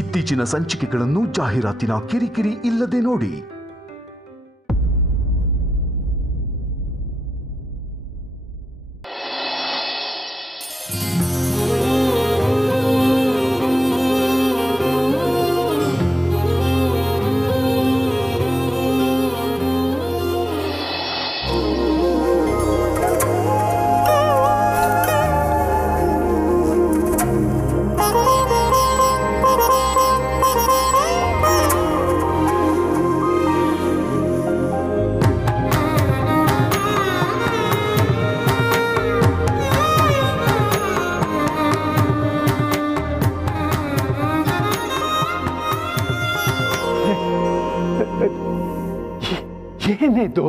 ಇತ್ತೀಚಿನ ಸಂಚಿಕೆಗಳನ್ನು ಜಾಹೀರಾತಿನ ಕಿರಿಕಿರಿ ಇಲ್ಲದೆ ನೋಡಿ. ಏನಿದು?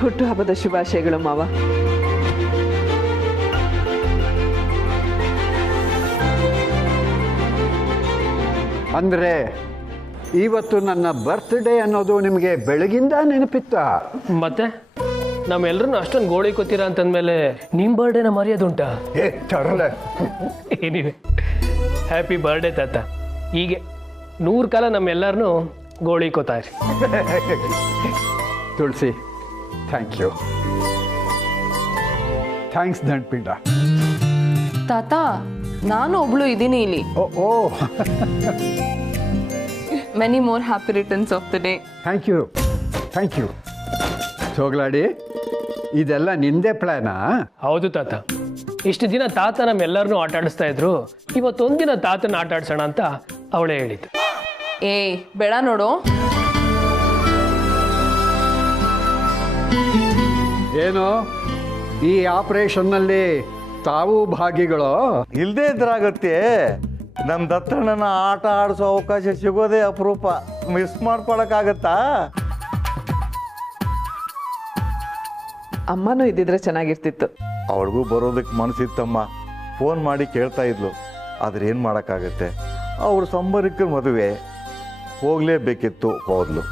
ಹುಟ್ಟುಹಬ್ಬದ ಶುಭಾಶಯಗಳು ಮಾವ. ಅಂದ್ರೆ ಇವತ್ತು ನನ್ನ ಬರ್ತ್ಡೇ ಅನ್ನೋದು ನಿಮಗೆ ಬೆಳಗಿಂದ ನೆನಪಿತ್ತಾ? ಮತ್ತೆ ನಮ್ಮೆಲ್ಲರೂ ಅಷ್ಟೊಂದು ಗೋಳಿ ಕೊತ್ತೀರಾ ಅಂತಂದ್ಮೇಲೆ ನಿಮ್ಮ ಬರ್ಡೇನ ಮರೆಯೋದುಂಟಾ? ತರಲೆ ಏನಿವೆ, ಹ್ಯಾಪಿ ಬರ್ಡೇ ತಾತ. ಹೀಗೆ 100 ಕಾಲ ನಮ್ಮೆಲ್ಲರನ್ನೂ ಗೋಳಿ ಕೊತ್ತಾರೆ. Tulasi, thank you. ಥ್ಯಾಂಕ್ಸ್ ದಂಡ್ಪಿಂಡ. ತಾತ, ನಾನು ಒಬ್ಳು ಇದ್ದೀನಿ ಇಲ್ಲಿ. Oh many more happy returns of the day. Thank you, thank you. ಸೋಗ್ಲಾಡಿ, ಇದೆಲ್ಲ ನಿಂದೇ ಪ್ಲಾನಾ? ಹೌದು ತಾತ. ಇಷ್ಟು ದಿನ ತಾತ ನಮ್ಮೆಲ್ಲರನ್ನೂ ಆಟ ಆಡಿಸ್ತಾ ಇದ್ರು. ಇವತ್ತೊಂದಿನ ತಾತನ ಆಟ ಆಡ್ಸೋಣ ಅಂತ ಅವಳೇ ಹೇಳಿದ್ದು. ಬೇಡ ನೋಡು. ಏನು ಈ ಆಪರೇಷನ್ನಲ್ಲಿ ತಾವು ಭಾಗಿಗಳು? ಇಲ್ಲದೇ ಇದ್ರಾಗತ್ತೆ. ನಮ್ಮ ದತ್ತಣ್ಣನ ಆಟ ಆಡಿಸೋ ಅವಕಾಶ ಸಿಗೋದೇ ಅಪರೂಪ. ಮಿಸ್ ಮಾಡ್ಕೊಳಕ್ಕಾಗತ್ತಾ? ಅಮ್ಮನೂ ಇದ್ದಿದ್ರೆ ಚೆನ್ನಾಗಿರ್ತಿತ್ತು. ಅವಳಿಗೂ ಬರೋದಕ್ಕೆ ಮನಸ್ಸಿತ್ತಮ್ಮ. ಫೋನ್ ಮಾಡಿ ಕೇಳ್ತಾ ಇದ್ಲು. ಆದ್ರೆ ಏನು ಮಾಡೋಕ್ಕಾಗತ್ತೆ, ಅವ್ರ ಸಂಬರಿಕರ ಮದುವೆ, ಹೋಗ್ಲೇಬೇಕಿತ್ತು, ಹೋದ್ಲು.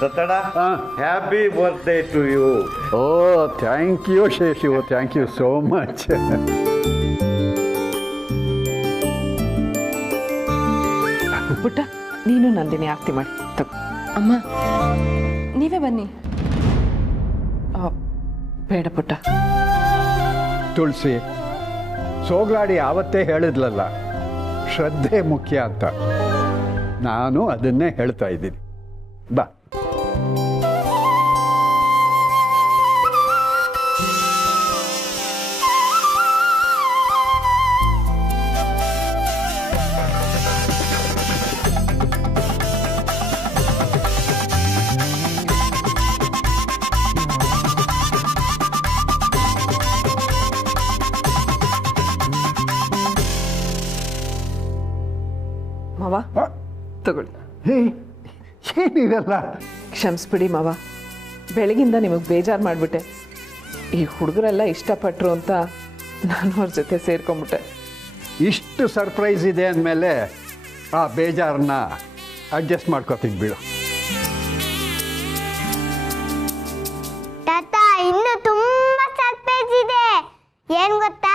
Dattanna, happy birthday to you. ಓ, thank you Sheshu, thank you so much. ಪುಟ್ಟ, ನೀನು ನಂದಿನಿ ಆರತಿ ಮಾಡಿ ತಗೋ. ಅಮ್ಮ, ನೀವೇ ಬನ್ನಿ. ಬೇಡ ಪುಟ್ಟ. ತುಳಸಿ, ಸೋಗ್ಲಾಡಿ ಆವತ್ತೇ ಹೇಳಿದ್ಲಲ್ಲ, ಶ್ರದ್ಧೆ ಮುಖ್ಯ ಅಂತ. ನಾನು ಅದನ್ನೇ ಹೇಳ್ತಾ ಇದ್ದೀನಿ. ಬಾ. ಮಾವ, ತಗೊಳ್ಳಿ. ಏನಿದೆಲ್ಲ? ಕ್ಷಮಿಸ್ಬಿಡಿ ಮಾವ, ಬೆಳಗಿಂದ ನಿಮಗೆ ಬೇಜಾರು ಮಾಡಿಬಿಟ್ಟೆ. ಈ ಹುಡುಗರೆಲ್ಲ ಇಷ್ಟಪಟ್ಟರು ಅಂತ ನಾನು ಅವ್ರ ಜೊತೆ ಸೇರ್ಕೊಂಡ್ಬಿಟ್ಟೆ. ಇಷ್ಟು ಸರ್ಪ್ರೈಸ್ ಇದೆ ಅಂದಮೇಲೆ ಆ ಬೇಜಾರನ್ನ ಅಡ್ಜಸ್ಟ್ ಮಾಡ್ಕೋತೀನಿ ಬಿಡು. ತಾತ, ಇನ್ನು ತುಂಬಾ ಸರ್ಪ್ರೈಸ್ ಇದೆ. ಏನ್ ಗೊತ್ತಾ?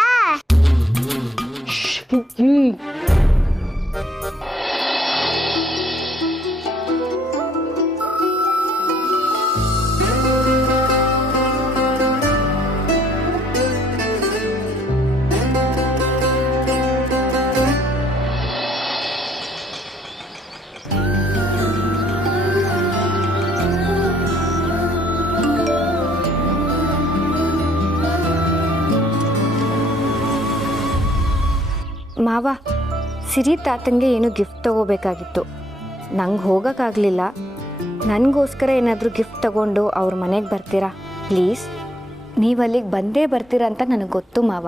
ಮಾವ, ಸಿರಿ ತಾತಂಗೆ ಏನು ಗಿಫ್ಟ್ ತಗೋಬೇಕಾಗಿತ್ತು. ನಂಗೆ ಹೋಗೋಕ್ಕಾಗಲಿಲ್ಲ. ನನಗೋಸ್ಕರ ಏನಾದರೂ ಗಿಫ್ಟ್ ತಗೊಂಡು ಅವ್ರ ಮನೆಗೆ ಬರ್ತೀರಾ ಪ್ಲೀಸ್? ನೀವು ಅಲ್ಲಿಗೆ ಬಂದೇ ಬರ್ತೀರಾ ಅಂತ ನನಗೆ ಗೊತ್ತು ಮಾವ.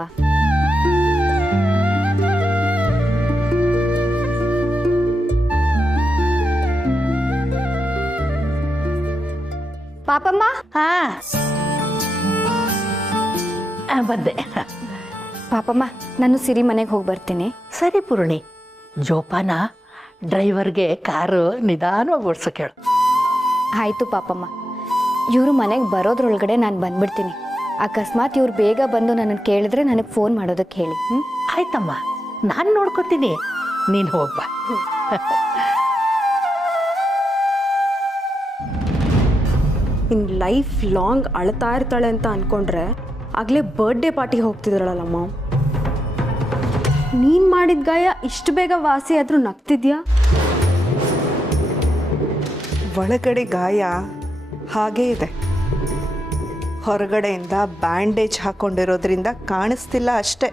ಪಾಪಮ್ಮ, ಬಂದೆ. ಪಾಪಮ್ಮ, ನಾನು ಸಿರಿ ಮನೆಗೆ ಹೋಗಿ ಬರ್ತೀನಿ. ಸರಿ ಪೂರ್ಣಿ, ಜೋಪಾನ. ಡ್ರೈವರ್ಗೆ ಕಾರು ನಿಧಾನವಾಗಿ ಓಡಿಸೋಕೆ ಹೇಳು. ಆಯಿತು ಪಾಪಮ್ಮ. ಇವರು ಮನೆಗೆ ಬರೋದ್ರೊಳಗಡೆ ನಾನು ಬಂದ್ಬಿಡ್ತೀನಿ. ಅಕಸ್ಮಾತ್ ಇವ್ರು ಬೇಗ ಬಂದು ನನ್ನನ್ನು ಕೇಳಿದ್ರೆ ನನಗೆ ಫೋನ್ ಮಾಡೋದಕ್ಕೆ ಹೇಳಿ. ಆಯ್ತಮ್ಮ, ನಾನು ನೋಡ್ಕೋತೀನಿ, ನೀನು ಹೋಗ್ಬಾ. ಇನ್ನು ಲೈಫ್ ಲಾಂಗ್ ಅಳ್ತಾ ಇರ್ತಾಳೆ ಅಂತ ಅಂದ್ಕೊಂಡ್ರೆ ಆಗಲೇ ಬರ್ಡೇ ಪಾರ್ಟಿಗೆ ಹೋಗ್ತಿದ್ರಳಲ್ಲಮ್ಮ. ನೀನು ಮಾಡಿದ ಗಾಯ ಇಷ್ಟು ಬೇಗ ವಾಸಿ ಆದರೂ ನಗ್ತಿದ್ಯಾ? ಒಳಗಡೆ ಗಾಯ ಹಾಗೇ ಇದೆ, ಹೊರಗಡೆಯಿಂದ ಬ್ಯಾಂಡೇಜ್ ಹಾಕ್ಕೊಂಡಿರೋದ್ರಿಂದ ಕಾಣಿಸ್ತಿಲ್ಲ ಅಷ್ಟೆ.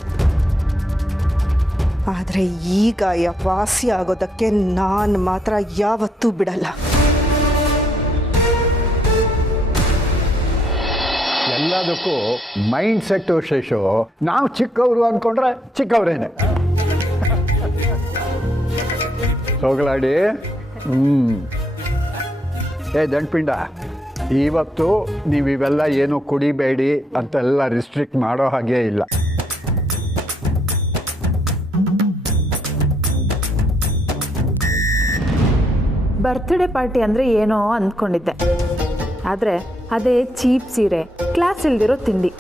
ಆದರೆ ಈ ಗಾಯ ವಾಸಿ ಆಗೋದಕ್ಕೆ ನಾನು ಮಾತ್ರ ಯಾವತ್ತೂ ಬಿಡಲ್ಲ. ಎಲ್ಲದಕ್ಕೂ ಮೈಂಡ್ ಸೆಟ್ಟು ಶೇಷು. ನಾವು ಚಿಕ್ಕವರು ಅಂದ್ಕೊಂಡ್ರೆ ಚಿಕ್ಕವರೇನೆ. ಸೋಗಲಾಡಿ. ಏ ದಂಡ್ಪಿಂಡ, ಇವತ್ತು ನೀವಿವೆಲ್ಲ ಏನು ಕುಡಿಬೇಡಿ ಅಂತೆಲ್ಲ ರಿಸ್ಟ್ರಿಕ್ಟ್ ಮಾಡೋ ಹಾಗೇ ಇಲ್ಲ. ಬರ್ತ್ಡೇ ಪಾರ್ಟಿ ಅಂದರೆ ಏನೋ ಅಂದ್ಕೊಂಡಿದ್ದೆ, ಆದರೆ ಅದೇ ಚೀಪ್ ಸೀರೆ, ಕ್ಲಾಸ್ ಇಲ್ದಿರೋ ತಿಂಡಿ.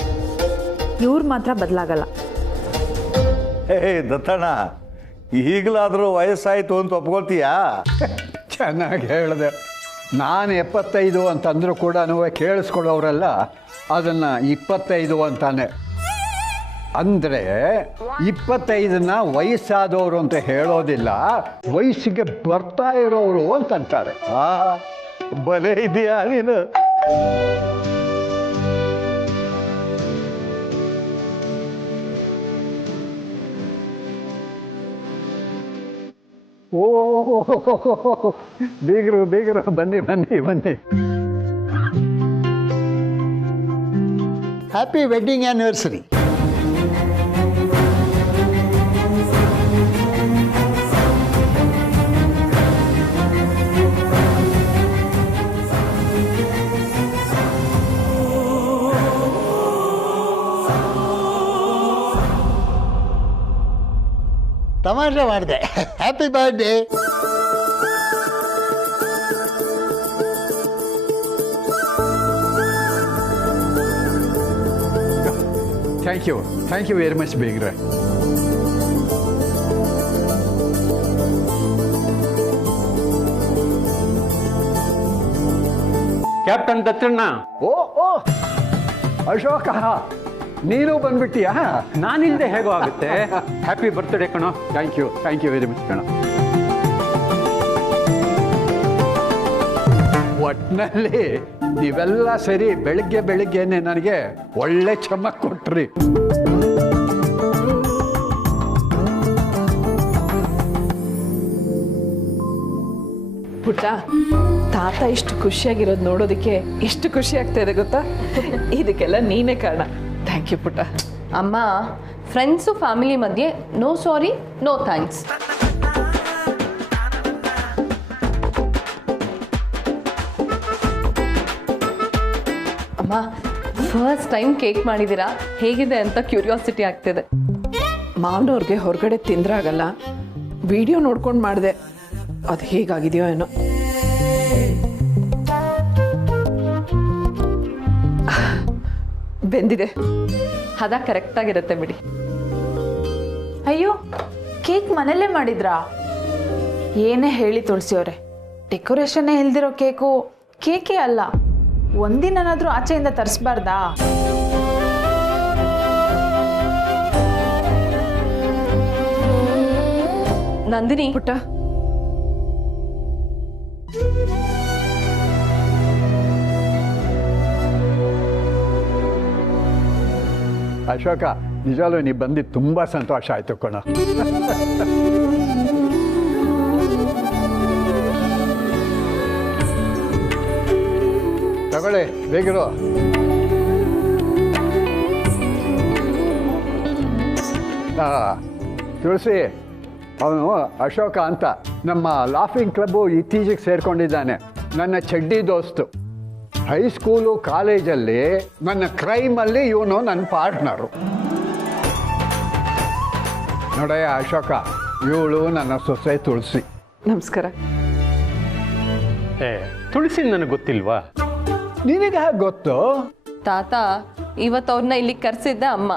ಇವ್ರು ಮಾತ್ರ ಬದಲಾಗಲ್ಲ. ದತ್ತಣ್ಣ, ಈಗಲಾದರೂ ವಯಸ್ಸಾಯಿತು ಅಂತ ಒಪ್ಕೊಳ್ತೀಯಾ? ಚೆನ್ನಾಗಿ ಹೇಳಿದೆ. ನಾನು 75 ಅಂತಂದರೂ ಕೂಡ ಕೇಳಿಸ್ಕೊಳ್ಳೋರೆಲ್ಲ ಅದನ್ನು 25 ಅಂತಾನೆ. ಅಂದರೆ 25ನ ವಯಸ್ಸಾದವರು ಅಂತ ಹೇಳೋದಿಲ್ಲ, ವಯಸ್ಸಿಗೆ ಬರ್ತಾ ಇರೋರು ಅಂತಂತಾರೆ. ಬಲೆ ಇದೆಯಾ ನೀನು? ಓ ಬೀಗರು ಬನ್ನಿ ಬನ್ನಿ ಬನ್ನಿ. Happy wedding anniversary. ತಮಾಷೆ ಮಾಡಿದೆ. Happy birthday. Thank you very much ಬೇಗ್ರೆ. ಕ್ಯಾಪ್ಟನ್ ದತ್ತಣ್ಣ. ಓ ಅಶೋಕ, ನೀನು ಬಂದ್ಬಿಟ್ಟಿಯಾ? ನಾನಿಲ್ಲದೆ ಹೇಗೋ ಆಗುತ್ತೆ. ಹ್ಯಾಪಿ ಬರ್ತ್ಡೇ ಕಣೋ. ಥ್ಯಾಂಕ್ ಯು ವೆರಿ ಮಚ್ ಕಣ. ಒಟ್ಟಿನಲ್ಲಿ ನೀವೆಲ್ಲ ಸರಿ ಬೆಳಿಗ್ಗೆನೆ ನನಗೆ ಒಳ್ಳೆ ಚಮಕ್ ಕೊಟ್ರಿ. ಪುಟ್ಟ, ತಾತ ಇಷ್ಟು ಖುಷಿಯಾಗಿರೋದು ನೋಡೋದಕ್ಕೆ ಎಷ್ಟು ಖುಷಿ ಆಗ್ತಾ ಇದೆ ಗೊತ್ತಾ? ಇದಕ್ಕೆಲ್ಲ ನೀನೇ ಕಾರಣ. ಥ್ಯಾಂಕ್ ಯು ಪುಟ್ಟ. ಅಮ್ಮ, ಫ್ರೆಂಡ್ಸು ಫ್ಯಾಮಿಲಿ ಮಧ್ಯೆ ನೋ ಸಾರಿ ನೋ ಥ್ಯಾಂಕ್ಸ್. ಅಮ್ಮ, ಫಸ್ಟ್ ಟೈಮ್ ಕೇಕ್ ಮಾಡಿದ್ದೀರಾ, ಹೇಗಿದೆ ಅಂತ ಕ್ಯೂರಿಯಾಸಿಟಿ ಆಗ್ತಿದೆ. ಮಾವನವ್ರಿಗೆ ಹೊರಗಡೆ ತಿಂದ್ರಾಗಲ್ಲ, ವಿಡಿಯೋ ನೋಡ್ಕೊಂಡು ಮಾಡಿದೆ. ಅದು ಹೇಗಾಗಿದೆಯೋ ಏನೋ. ಬೆಂದಿದೆ. ಹದ ಕರೆಕ್ಟಾಗಿರುತ್ತೆ ಬಿಡಿ. ಅಯ್ಯೋ, ಕೇಕ್ ಮನೆಯಲ್ಲೇ ಮಾಡಿದ್ರಾ? ಏನೇ ಹೇಳಿ ತುಳಸಿಯವರೇ, ಡೆಕೋರೇಷನ್ನೇ ಇಲ್ದಿರೋ ಕೇಕೇ ಅಲ್ಲ. ಒಂದಿನಾದ್ರೂ ಆಚೆಯಿಂದ ತರಿಸ್ಬಾರ್ದಾ? ನಂದಿನಿ. ಪುಟ್ಟ, ಅಶೋಕ, ನಿಜಾಲು ನೀವು ಬಂದಿದ್ದು ತುಂಬ ಸಂತೋಷ ಆಯಿತು ಕಣ. ತಗೊಳ್ಳಿ ಬೇಗಿರೋ. ತುಳಸಿ, ಅವನು ಅಶೋಕ ಅಂತ ನಮ್ಮ ಲಾಫಿಂಗ್ ಕ್ಲಬ್ಬು ಇತ್ತೀಚೆಗೆ ಸೇರ್ಕೊಂಡಿದ್ದಾನೆ. ನನ್ನ ಚಡ್ಡಿ ದೋಸ್ತು. ಹೈಸ್ಕೂಲು ಕಾಲೇಜಲ್ಲಿ ನನ್ನ ಕ್ರೈಮಲ್ಲಿ ಇವನು ನನ್ನ ಪಾರ್ಟ್ನರು. ನೋಡಯ್ಯ ಅಶೋಕ, ಇವಳು ನನ್ನ ಸೊಸೆ ತುಳಸಿ. ನಮಸ್ಕಾರ. ತುಳಸಿ ನನಗೆ ಗೊತ್ತಿಲ್ವಾ? ನಿನಗೆ ಹೇಗೆ ಗೊತ್ತು? ತಾತ, ಇವತ್ತು ಅವ್ರನ್ನ ಇಲ್ಲಿಗೆ ಕರೆಸಿದ್ದೆ ಅಮ್ಮ.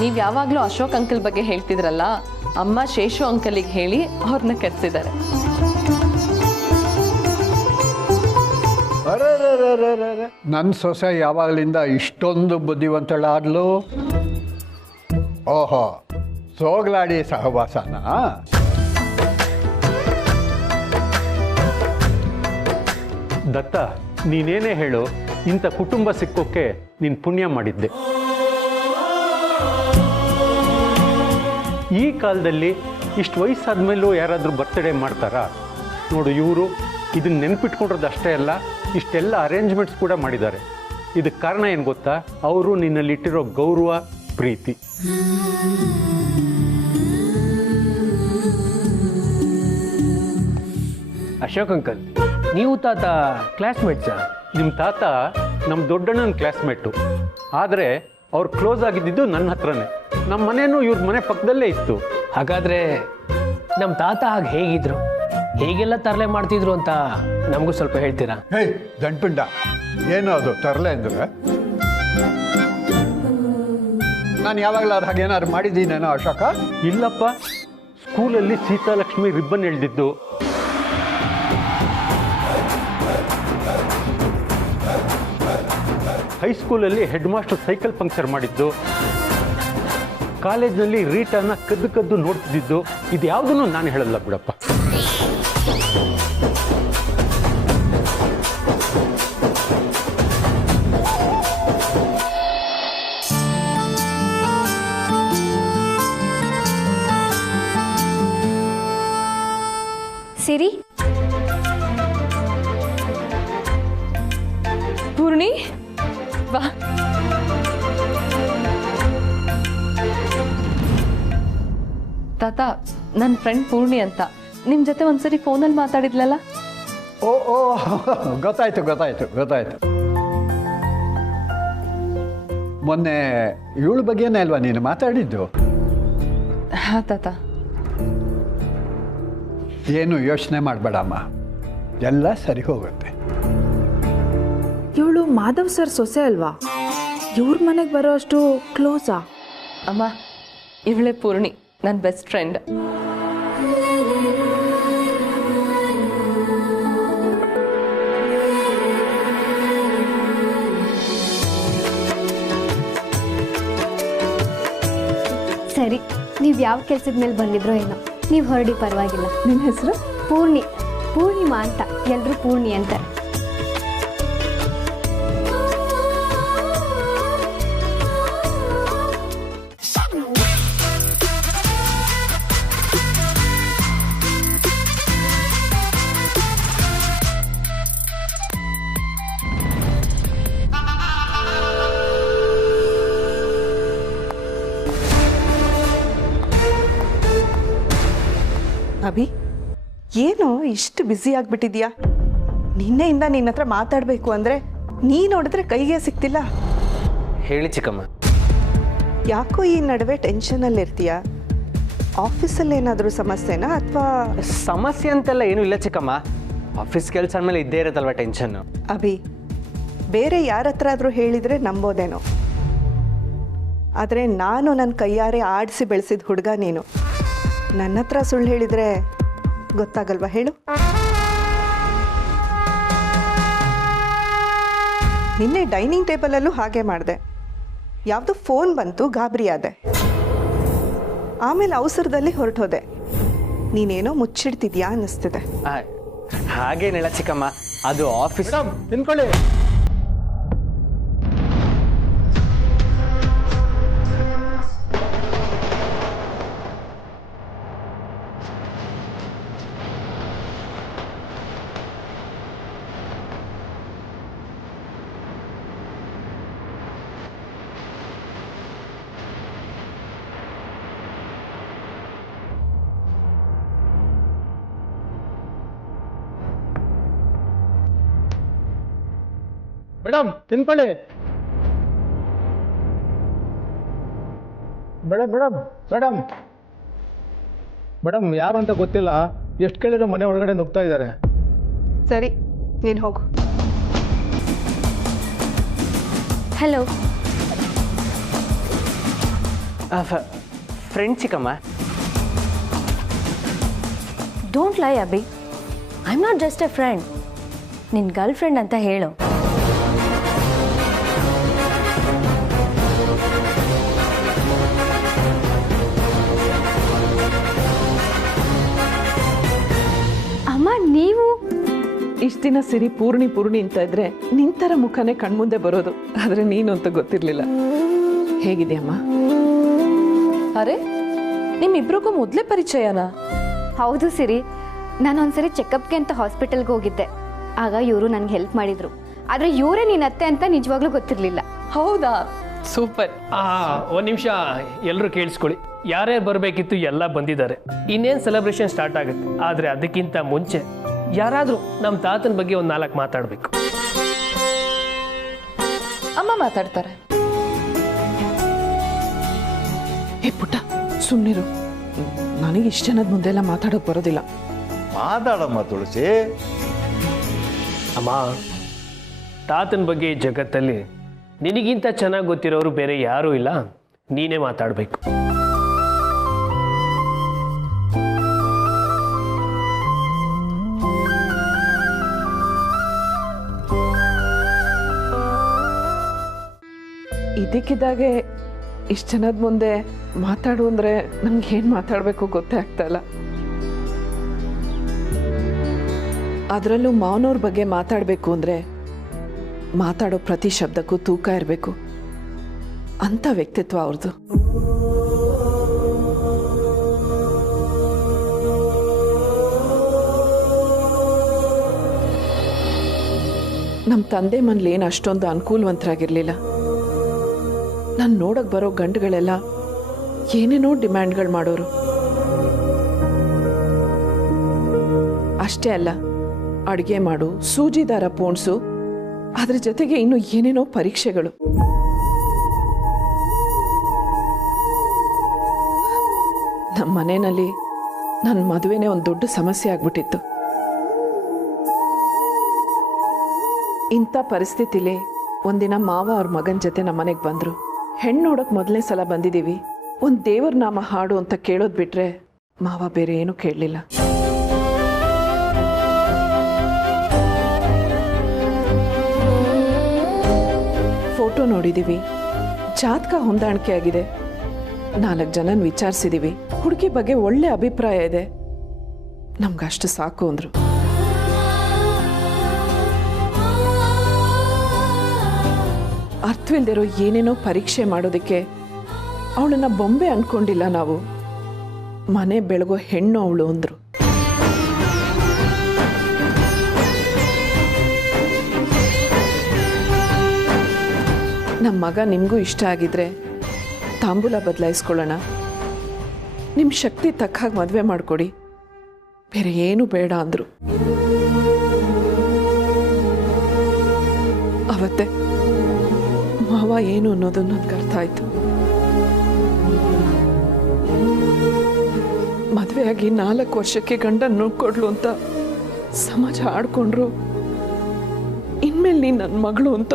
ನೀವು ಯಾವಾಗಲೂ ಅಶೋಕ್ ಅಂಕಲ್ ಬಗ್ಗೆ ಹೇಳ್ತಿದ್ರಲ್ಲ, ಅಮ್ಮ ಶೇಷು ಅಂಕಲಿಗೆ ಹೇಳಿ ಅವ್ರನ್ನ ಕರೆಸಿದ್ದಾರೆ. ನನ್ನ ಸೊಸೆ ಯಾವಾಗಲಿಂದ ಇಷ್ಟೊಂದು ಬುದ್ಧಿವಂತಳಾದ್ಲು? ಓಹೋ, ಸೋಗ್ಲಾಡಿ ಸಹವಾಸನ? ದತ್ತ, ನೀನೇನೇ ಹೇಳು, ಇಂಥ ಕುಟುಂಬ ಸಿಕ್ಕೋಕ್ಕೆ ನೀನು ಪುಣ್ಯ ಮಾಡಿದ್ದೆ. ಈ ಕಾಲದಲ್ಲಿ ಇಷ್ಟು ವಯಸ್ಸಾದ್ಮೇಲೂ ಯಾರಾದರೂ ಬರ್ತ್ಡೇ ಮಾಡ್ತಾರಾ? ನೋಡು, ಇವರು ಇದನ್ನ ನೆನ್ಪಿಟ್ಕೊಂಡಿರೋದು ಅಷ್ಟೇ ಅಲ್ಲ, ಇಷ್ಟೆಲ್ಲ ಅರೇಂಜ್ಮೆಂಟ್ಸ್ ಕೂಡ ಮಾಡಿದ್ದಾರೆ. ಇದಕ್ಕೆ ಕಾರಣ ಏನು ಗೊತ್ತಾ? ಅವರು ನಿನ್ನಲ್ಲಿಟ್ಟಿರೋ ಗೌರವ, ಪ್ರೀತಿ. ಅಶೋಕ್ ಅಂಕಲ್, ನೀವು ತಾತ ಕ್ಲಾಸ್ಮೇಟ್ಸಾ? ನಿಮ್ಮ ತಾತ ನಮ್ಮ ದೊಡ್ಡಣ್ಣನ ಕ್ಲಾಸ್ಮೇಟು, ಆದರೆ ಅವ್ರು ಕ್ಲೋಸ್ ಆಗಿದ್ದಿದ್ದು ನನ್ನ ಹತ್ರನೇ. ನಮ್ಮ ಮನೇನೂ ಇವ್ರ ಮನೆ ಪಕ್ಕದಲ್ಲೇ ಇತ್ತು. ಹಾಗಾದರೆ ನಮ್ಮ ತಾತ ಹಾಗೆ ಹೇಗಿದ್ರು, ಹೇಗೆಲ್ಲ ತರಲೆ ಮಾಡ್ತಿದ್ರು ಅಂತ ನಮಗೂ ಸ್ವಲ್ಪ ಹೇಳ್ತೀರಾ? ಹೇಯ್ ದಂಡ್ಪಿಂಡ, ಏನು ಅದು ತರಲೆ ಅಂದರೆ? ನಾನು ಯಾವಾಗಲಾದ್ರು ಹಾಗೇನಾದ್ರು ಮಾಡಿದ್ದೀನೇನೋ ಅಶೋಕ? ಇಲ್ಲಪ್ಪ, ಸ್ಕೂಲಲ್ಲಿ ಸೀತಾಲಕ್ಷ್ಮಿ ರಿಬ್ಬನ್ ಎಳೆದಿದ್ದು, ಹೈಸ್ಕೂಲಲ್ಲಿ ಹೆಡ್ ಮಾಸ್ಟರ್ ಸೈಕಲ್ ಪಂಕ್ಚರ್ ಮಾಡಿದ್ದು, ಕಾಲೇಜ್ನಲ್ಲಿ ರೀಟಾನ ಕದ್ದು ಕದ್ದು ನೋಡ್ತಿದ್ದು, ಇದು ಯಾವುದನ್ನು ನಾನು ಹೇಳಲ್ಲ ಬಿಡಪ್ಪ. ಸಿರಿ, ಪೂರ್ಣಿ, ಬಾ. ತಾತ, ನನ್ನ ಫ್ರೆಂಡ್ ಪೂರ್ಣಿ ಅಂತ ನಿಮ್ಮ ಜೊತೆ ಒಂದ್ಸರಿ ಫೋನಲ್ಲಿ ಮಾತಾಡಿದ್ಲಲ್ಲ? ಓ ಓ, ಗೊತ್ತಾಯ್ತು ಗೊತ್ತಾಯ್ತು ಗೊತ್ತಾಯ್ತು. ಮೊನ್ನೆ ಇವಳ ಬಗ್ಗೆನೇ ಅಲ್ವಾ ನೀನು ಮಾತಾಡಿದ್ದು? ಹಾಂ ತಾತ. ಏನು ಯೋಚನೆ ಮಾಡಬೇಡಮ್ಮ, ಎಲ್ಲ ಸರಿ ಹೋಗುತ್ತೆ. ಇವಳು ಮಾಧವ್ ಸರ್ ಸೊಸೆ ಅಲ್ವಾ? ಇವ್ರ ಮನೆಗೆ ಬರೋ ಅಷ್ಟು ಕ್ಲೋಸಾ? ಅಮ್ಮ, ಇವಳೇ ಪೂರ್ಣಿ, ನನ್ನ ಬೆಸ್ಟ್ ಫ್ರೆಂಡ್. ಸರಿ, ನೀವು ಯಾವ ಕೆಲಸದ ಮೇಲೆ ಬಂದಿದ್ರೋ ಏನೋ, ನೀವು ಹೊರಡಿ, ಪರವಾಗಿಲ್ಲ. ನಿನ್ನ ಹೆಸರು? ಪೂರ್ಣಿ, ಪೂರ್ಣಿಮಾ ಅಂತ, ಎಲ್ಲರೂ ಪೂರ್ಣಿ ಅಂತಾರೆ. ಅಭಿ, ಏನು ಇಷ್ಟು ಬ್ಯುಸಿ ಆಗಿಬಿಟ್ಟಿದ್ಯಾ? ನಿನ್ನೆಯಿಂದ ನಿನ್ನ ಹತ್ರ ಮಾತಾಡಬೇಕು ಅಂದರೆ ನೀ ನೋಡಿದ್ರೆ ಕೈಗೆ ಸಿಗ್ತಿಲ್ಲ. ಹೇಳಿ ಚಿಕ್ಕಮ್ಮ. ಯಾಕೋ ಈ ನಡುವೆ ಟೆನ್ಷನಲ್ಲಿರ್ತೀಯ? ಆಫೀಸಲ್ಲಿ ಏನಾದರೂ ಸಮಸ್ಯೆನಾ ಅಥವಾ? ಸಮಸ್ಯೆ ಅಂತೆಲ್ಲ ಏನೂ ಇಲ್ಲ ಚಿಕ್ಕಮ್ಮ, ಆಫೀಸ್ ಕೆಲಸ ಅಂದಮೇಲೆ ಇದ್ದೇ ಇರುತ್ತಲ್ವ ಟೆನ್ಷನ್ನು. ಅಭಿ, ಬೇರೆ ಯಾರ ಹತ್ರ ಆದರೂ ಹೇಳಿದರೆ ನಂಬೋದೇನೋ, ಆದರೆ ನಾನು ನನ್ನ ಕೈಯಾರೆ ಆಡಿಸಿ ಬೆಳೆಸಿದ ಹುಡುಗ ನೀನು. ನನ್ನ ಹತ್ರ ಸುಳ್ಳು ಹೇಳಿದರೆ ಗೊತ್ತಾಗಲ್ವಾ ಹೇಳು? ನಿನ್ನೆ ಡೈನಿಂಗ್ ಟೇಬಲಲ್ಲೂ ಹಾಗೆ ಮಾಡಿದೆ. ಯಾವುದೋ ಫೋನ್ ಬಂತು, ಗಾಬರಿ ಆದೆ. ಆಮೇಲೆ ಅವಸರದಲ್ಲಿ ಹೊರಟೋದೆ. ನೀನೇನೋ ಮುಚ್ಚಿಡ್ತಿದ್ಯಾ ಅನ್ನಿಸ್ತಿದೆ. ಹಾಗೇನಿಲ್ಲ ಚಿಕ್ಕಮ್ಮ, ಅದು ಆಫೀಸ್. ನಿಂತ್ಕೊಳ್ಳಿ. ಮೇಡಮ್ ತಿನ್ಕೊಳ್ಳಿ. ಮೇಡಮ್ ಮೇಡಮ್ ಮೇಡಮ್ ಮೇಡಮ್ ಯಾರು ಅಂತ ಗೊತ್ತಿಲ್ಲ, ಎಷ್ಟು ಕೇಳಿರೋ ಮನೆ ಒಳಗಡೆ ನುಗ್ತಾ ಇದ್ದಾರೆ. ಸರಿ, ನೀನು ಹೋಗು. ಹಲೋ. ಫ್ರೆಂಡ್ ಚಿಕ್ಕಮ್ಮ. ಡೋಂಟ್ ಲೈ Abhi, I am not just A friend. ನಿನ್ನ ಗರ್ಲ್ ಫ್ರೆಂಡ್ ಅಂತ ಹೇಳು. ಅಮ್ಮ ನೀವು ಇಷ್ಟು ದಿನ ಸಿರಿ ಪೂರ್ಣಿ ಅಂತ ಇದ್ರೆ ನಿಂತರ ಮುಖನೇ ಕಣ್ಮುಂದೆ ಬರೋದು, ಆದ್ರೆ ನೀನು ಅಂತ ಗೊತ್ತಿರ್ಲಿಲ್ಲ. ಹೇಗಿದೆಯಮ್ಮ? ಅರೆ ನಿಮ್ಮಿಬ್ರಿಗೂ ಮೊದಲೇ ಪರಿಚಯನಾ? ಹೌದು ಸಿರಿ, ನಾನು ಒಂದ್ಸರಿ ಚೆಕಪ್ಗೆ ಅಂತ ಹಾಸ್ಪಿಟಲ್ಗೆ ಹೋಗಿದ್ದೆ. ಆಗ ಇವರು ನನಗೆ ಹೆಲ್ಪ್ ಮಾಡಿದ್ರು. ಆದರೆ ಇವರೇ ನಿನ್ನ ಅತ್ತೆ ಅಂತ ನಿಜವಾಗ್ಲೂ ಗೊತ್ತಿರಲಿಲ್ಲ. ಹೌದಾ? ಸೂಪರ್. ಒಂದು ನಿಮಿಷ ಎಲ್ಲರೂ ಕೇಳಿಸ್ಕೊಳ್ಳಿ. ಯಾರ್ಯಾರು ಬರಬೇಕಿತ್ತು ಎಲ್ಲ ಬಂದಿದ್ದಾರೆ. ಇನ್ನೇನು ಸೆಲೆಬ್ರೇಷನ್ ಸ್ಟಾರ್ಟ್ ಆಗುತ್ತೆ. ಆದರೆ ಅದಕ್ಕಿಂತ ಮುಂಚೆ ಯಾರಾದರೂ ನಮ್ಮ ತಾತನ ಬಗ್ಗೆ ಒಂದು 4 ಮಾತಾಡಬೇಕು. ಅಮ್ಮ ಮಾತಾಡ್ತಾರೆ. ಏ ಪುಟ್ಟ ಸುಮ್ಮನಿರು, ನನಗೆ ಇಷ್ಟು ಜನದ ಮುಂದೆಲ್ಲ ಮಾತಾಡೋಕೆ ಬರೋದಿಲ್ಲ. ಮಾತಾಡಮ್ಮ ತುಳಸಿ. ಅಮ್ಮ, ತಾತನ ಬಗ್ಗೆ ಈ ಜಗತ್ತಲ್ಲಿ ನಿನಗಿಂತ ಚೆನ್ನಾಗಿ ಗೊತ್ತಿರೋರು ಬೇರೆ ಯಾರೂ ಇಲ್ಲ. ನೀನೇ ಮಾತಾಡಬೇಕು. ಇದಕ್ಕಿದ್ದಾಗೆ ಇಷ್ಟು ಜನದ ಮುಂದೆ ಮಾತಾಡು ಅಂದರೆ ನಮ್ಗೆ ಏನು ಮಾತಾಡಬೇಕು ಗೊತ್ತೇ ಆಗ್ತಾ ಇಲ್ಲ. ಅದರಲ್ಲೂ ಮಾವನವ್ರ ಬಗ್ಗೆ ಮಾತಾಡಬೇಕು ಅಂದರೆ ಮಾತಾಡೋ ಪ್ರತಿ ಶಬ್ದಕ್ಕೂ ತೂಕ ಇರಬೇಕು. ಅಂಥ ವ್ಯಕ್ತಿತ್ವ ಅವ್ರದ್ದು. ನಮ್ಮ ತಂದೆ ಮನೇಲಿ ಏನು ಅಷ್ಟೊಂದು ಅನುಕೂಲವಂತರಾಗಿರಲಿಲ್ಲ. ನಾನು ನೋಡಕ್ಕೆ ಬರೋ ಗಂಡುಗಳೆಲ್ಲ ಏನೇನೋ ಡಿಮ್ಯಾಂಡ್ಗಳು ಮಾಡೋರು. ಅಷ್ಟೇ ಅಲ್ಲ, ಅಡುಗೆ ಮಾಡು, ಸೂಜಿ ದಾರ ಪೋಣಿಸು, ಅದ್ರ ಜೊತೆಗೆ ಇನ್ನು ಏನೇನೋ ಪರೀಕ್ಷೆಗಳು. ನಮ್ಮ ಮನೆಯಲ್ಲಿ ನನ್ನ ಮದುವೆನೇ ಒಂದು ದೊಡ್ಡ ಸಮಸ್ಯೆ ಆಗ್ಬಿಟ್ಟಿತ್ತು. ಇಂಥ ಪರಿಸ್ಥಿತಿಲಿ ಒಂದಿನ ಮಾವ ಅವ್ರ ಮಗನ ಜೊತೆ ನಮ್ಮ ಮನೆಗೆ ಬಂದರು. ಹೆಣ್ಣು ನೋಡೋಕೆ ಮೊದಲನೇ ಸಲ ಬಂದಿದ್ದೀವಿ, ಒಂದು ದೇವ್ರ ನಾಮ ಹಾಡು ಅಂತ ಕೇಳೋದು ಬಿಟ್ರೆ ಮಾವ ಬೇರೆ ಏನೂ ಕೇಳಲಿಲ್ಲ. ಫೋಟೋ ನೋಡಿದ್ದೀವಿ, ಜಾತಕ ಹೊಂದಾಣಿಕೆ ಆಗಿದೆ, 4 ಜನನ ವಿಚಾರಿಸಿದ್ದೀವಿ, ಹುಡುಗಿ ಬಗ್ಗೆ ಒಳ್ಳೆ ಅಭಿಪ್ರಾಯ ಇದೆ, ನಮ್ಗಷ್ಟು ಸಾಕು ಅಂದರು. ಅರ್ಥವಿಲ್ದಿರೋ ಏನೇನೋ ಪರೀಕ್ಷೆ ಮಾಡೋದಕ್ಕೆ ಅವಳನ್ನ ಬೊಂಬೆ ಅನ್ಕೊಂಡಿಲ್ಲ ನಾವು, ಮನೆ ಬೆಳಗೋ ಹೆಣ್ಣು ಅವಳು ಅಂದ್ರು. ನಮ್ಮ ಮಗ ನಿಮಗೂ ಇಷ್ಟ ಆಗಿದ್ರೆ ತಾಂಬೂಲ ಬದಲಾಯಿಸ್ಕೊಳ್ಳೋಣ, ನಿಮ್ಮ ಶಕ್ತಿ ತಕ್ಕ ಹಾಗೆ ಮದುವೆ ಮಾಡಿಕೊಡಿ, ಬೇರೆ ಏನು ಬೇಡ ಅಂದರು. ಅವತ್ತೆ ಮಾವ ಏನು ಅನ್ನೋದು ನನಗೆ ಅರ್ಥ ಆಯ್ತು. ಮದುವೆಯಾಗಿ 4 ವರ್ಷಕ್ಕೆ ಗಂಡನ ನೋಡ್ಕೊಡ್ಲು ಅಂತ ಸಮಾಜ ಆಡ್ಕೊಂಡ್ರು. ಇನ್ಮೇಲೆ ನೀನು ನನ್ನ ಮಗಳು ಅಂತ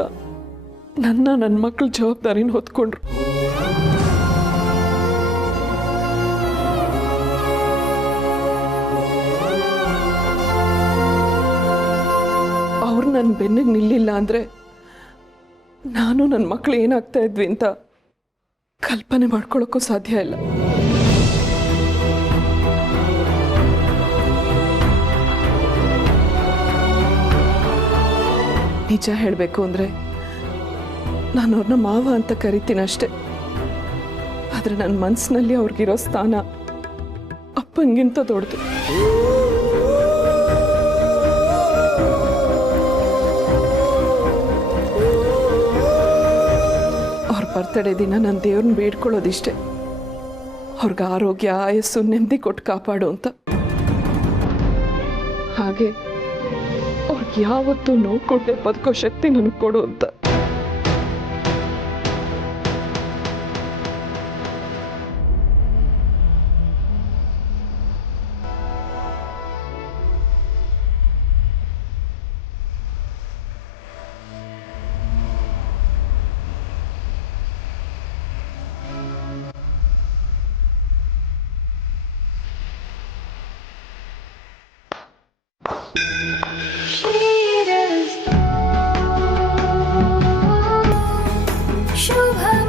ನನ್ನ ಮಕ್ಕಳ ಜವಾಬ್ದಾರಿನ ಹೊತ್ಕೊಂಡ್ರು. ಅವ್ರು ನನ್ನ ಬೆನ್ನಿಗೆ ನಿಲ್ಲಿಲ್ಲ ಅಂದರೆ ನಾನು ನನ್ನ ಮಕ್ಕಳು ಏನಾಗ್ತಾ ಇದ್ವಿ ಅಂತ ಕಲ್ಪನೆ ಮಾಡ್ಕೊಳ್ಳೋಕ್ಕೂ ಸಾಧ್ಯ ಇಲ್ಲ. ನಿಜ ಹೇಳಬೇಕು ಅಂದರೆ ನಾನು ಅವ್ರನ್ನ ಮಾವ ಅಂತ ಕರಿತೀನಿ ಅಷ್ಟೆ. ಆದರೆ ನನ್ನ ಮನಸ್ಸಿನಲ್ಲಿ ಅವ್ರಿಗಿರೋ ಸ್ಥಾನ ಅಪ್ಪನಿಗಿಂತ ದೊಡ್ಡದು. ಅವ್ರ ಬರ್ತಡೇ ದಿನ ನನ್ನ ದೇವ್ರನ್ನ ಬೇಡ್ಕೊಳ್ಳೋದಿಷ್ಟೆ, ಅವ್ರಿಗೆ ಆರೋಗ್ಯ, ಆಯಸ್ಸು, ನೆಮ್ಮದಿ ಕೊಟ್ಟು ಕಾಪಾಡು ಅಂತ. ಹಾಗೆ ಅವ್ರಿಗೆ ಯಾವತ್ತೂ ನೋವು ಕೊಟ್ಟೆ ಬದುಕೋ ಶಕ್ತಿ ನನಗೆ ಕೊಡು ಅಂತ. शुभ